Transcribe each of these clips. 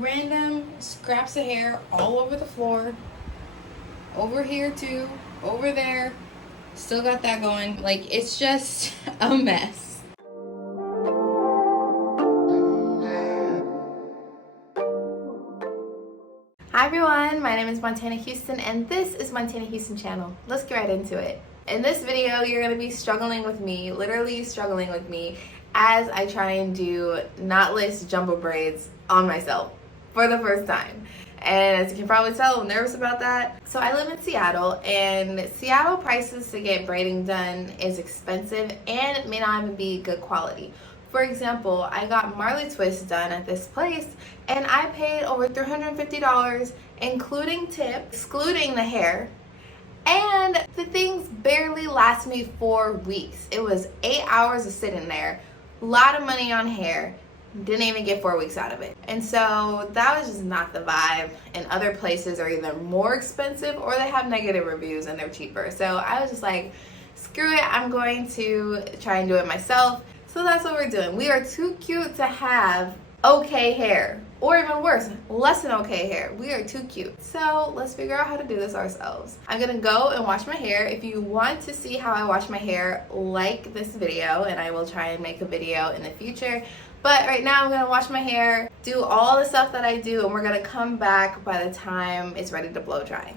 random scraps of hair all over the floor. Over here too, over there. Still got that going. Like, it's just a mess. Hi everyone, my name is Montana Houston and this is Montana Houston channel. Let's get right into it. In this video, you're gonna be struggling with me, literally struggling with me, as I try and do knotless jumbo braids on myself for the first time. And as you can probably tell, I'm nervous about that. So I live in Seattle, and Seattle prices to get braiding done is expensive and it may not even be good quality. For example, I got Marley twists done at this place and I paid over $350, including tip, excluding the hair. And the things barely last me 4 weeks. It was 8 hours of sitting there, a lot of money on hair, didn't even get 4 weeks out of it. And so that was just not the vibe. And other places are either more expensive or they have negative reviews and they're cheaper. So I was just like, screw it, I'm going to try and do it myself. So that's what we're doing. We are too cute to have okay hair, or even worse, less than okay hair. We are too cute. So let's figure out how to do this ourselves. I'm gonna go and wash my hair. If you want to see how I wash my hair, like this video, and I will try and make a video in the future. But right now I'm gonna wash my hair, do all the stuff that I do, and we're gonna come back by the time it's ready to blow dry.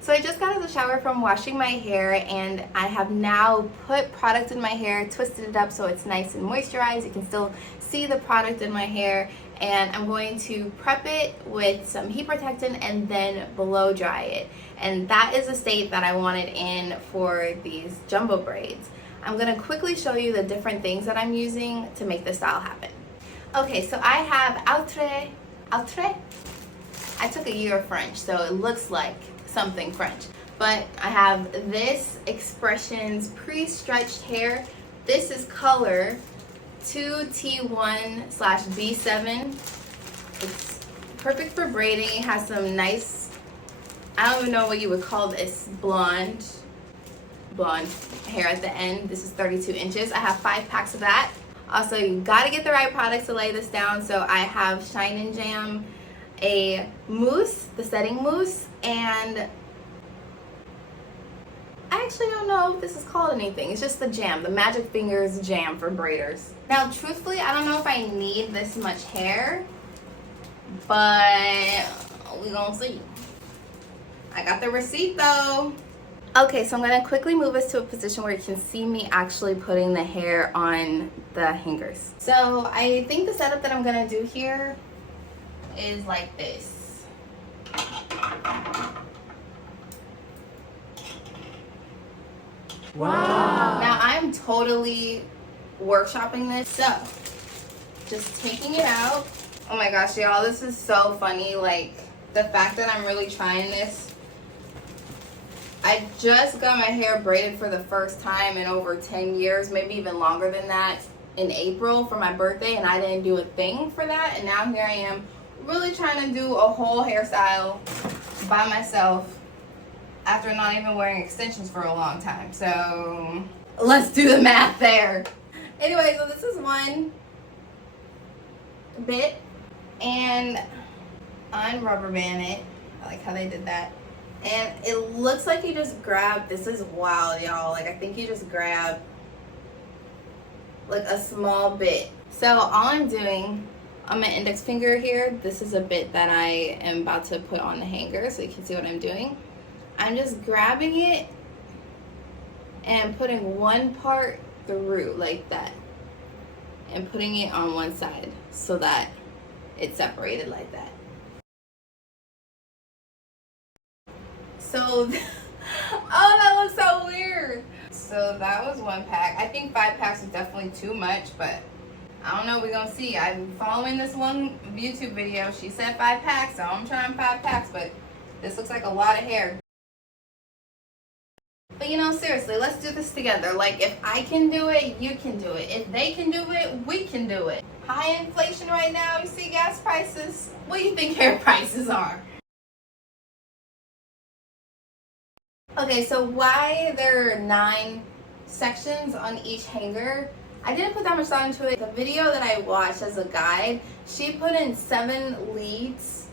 So I just got out of the shower from washing my hair, and I have now put product in my hair, twisted it up so it's nice and moisturized. You can still see the product in my hair, and I'm going to prep it with some heat protectant and then blow dry it. And that is the state that I want it in for these jumbo braids. I'm going to quickly show you the different things that I'm using to make this style happen. Okay, so I have outre. I took a year of French, so it looks like something French. But I have this Expressions pre-stretched hair. This is color 2T1/B7. It's perfect for braiding. It has some nice, I don't even know what you would call this, blonde hair at the end. This is 32 inches. I have 5 packs of that. Also, you gotta get the right products to lay this down. So I have Shine and Jam, a mousse, the setting mousse, and I actually don't know if this is called anything. It's just the jam, the Magic Fingers jam for braiders. Now, truthfully, I don't know if I need this much hair, but we gonna see. I got the receipt though. Okay, so I'm gonna quickly move us to a position where you can see me actually putting the hair on the hangers. So I think the setup that I'm gonna do here is like this. Wow. Now I'm totally workshopping this, so just taking it out. Oh my gosh, y'all, this is so funny. Like, the fact that I'm really trying this. I just got my hair braided for the first time in over 10 years, maybe even longer than that, in April for my birthday, and I didn't do a thing for that. And now here I am really trying to do a whole hairstyle by myself after not even wearing extensions for a long time. So let's do the math there. Anyway, so this is one bit, and unrubber band it. I like how they did that. And it looks like you just grab, this is wild, y'all. Like, I think you just grab like a small bit. So all I'm doing on my index finger here, this is a bit that I am about to put on the hanger so you can see what I'm doing. I'm just grabbing it and putting one part through like that and putting it on one side so that it's separated like that. So, oh, that looks so weird. So that was one pack. I think 5 packs is definitely too much, but I don't know, we're gonna see. I'm following this one YouTube video. She said 5 packs, so I'm trying 5 packs, but this looks like a lot of hair. But you know, seriously, let's do this together. Like, if I can do it, you can do it. If they can do it, we can do it. High inflation right now, you see gas prices. What do you think hair prices are? Okay, so why there are 9 sections on each hanger, I didn't put that much thought into it. The video that I watched as a guide, she put in 7 leads,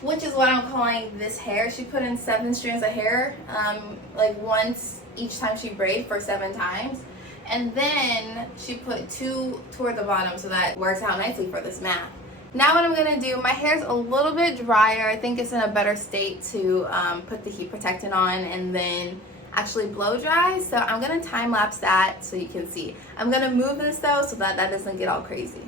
which is what I'm calling this hair. She put in 7 strands of hair, like once each time she braided for 7 times. And then she put 2 toward the bottom, so that works out nicely for this math. Now what I'm gonna do, my hair's a little bit drier. I think it's in a better state to put the heat protectant on and then actually blow dry. So I'm gonna time lapse that so you can see. I'm gonna move this though so that that doesn't get all crazy.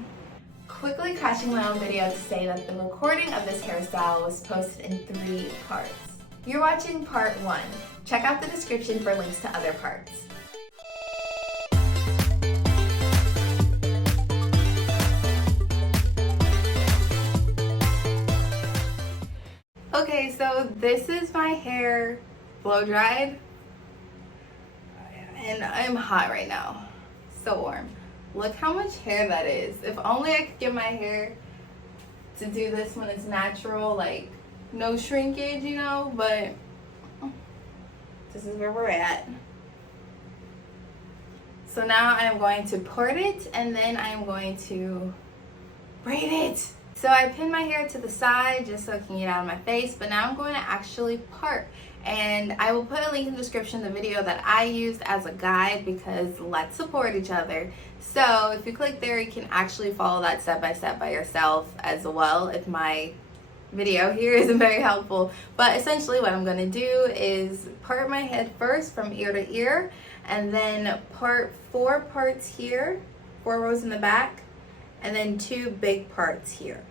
Quickly catching my own video to say that the recording of this hairstyle was posted in 3 parts. You're watching part 1. Check out the description for links to other parts. Okay, so this is my hair blow dried, and I'm hot right now, so warm. Look how much hair that is. If only I could get my hair to do this when it's natural, like no shrinkage, you know, but this is where we're at. So now I'm going to part it and then I'm going to braid it. So I pinned my hair to the side just so it can get out of my face, but now I'm going to actually part. And I will put a link in the description of the video that I used as a guide because let's support each other. So if you click there, you can actually follow that step by step by yourself as well if my video here isn't very helpful. But essentially what I'm going to do is part my head first from ear to ear and then part 4 parts here, 4 rows in the back, and then 2 big parts here.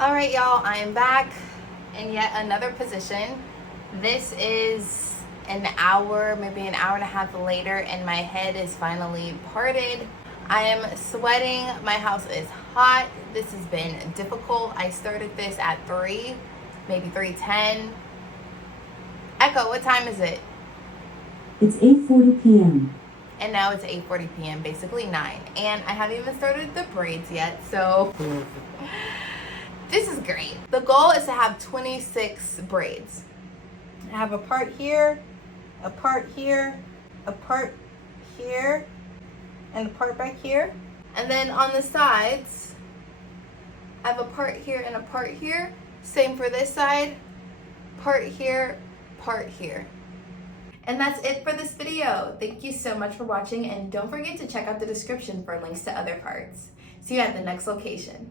Alright y'all, I am back in yet another position. This is an hour, maybe an hour and a half later, and my head is finally parted. I am sweating, my house is hot. This has been difficult. I started this at 3, maybe 3:10. Echo, what time is it? It's 8:40 p.m. And now it's 8:40 p.m., basically 9. And I haven't even started the braids yet, so this is great. The goal is to have 26 braids. I have a part here, a part here, a part here, and a part back here. And then on the sides, I have a part here and a part here. Same for this side, part here, part here. And that's it for this video. Thank you so much for watching, and don't forget to check out the description for links to other parts. See you at the next location.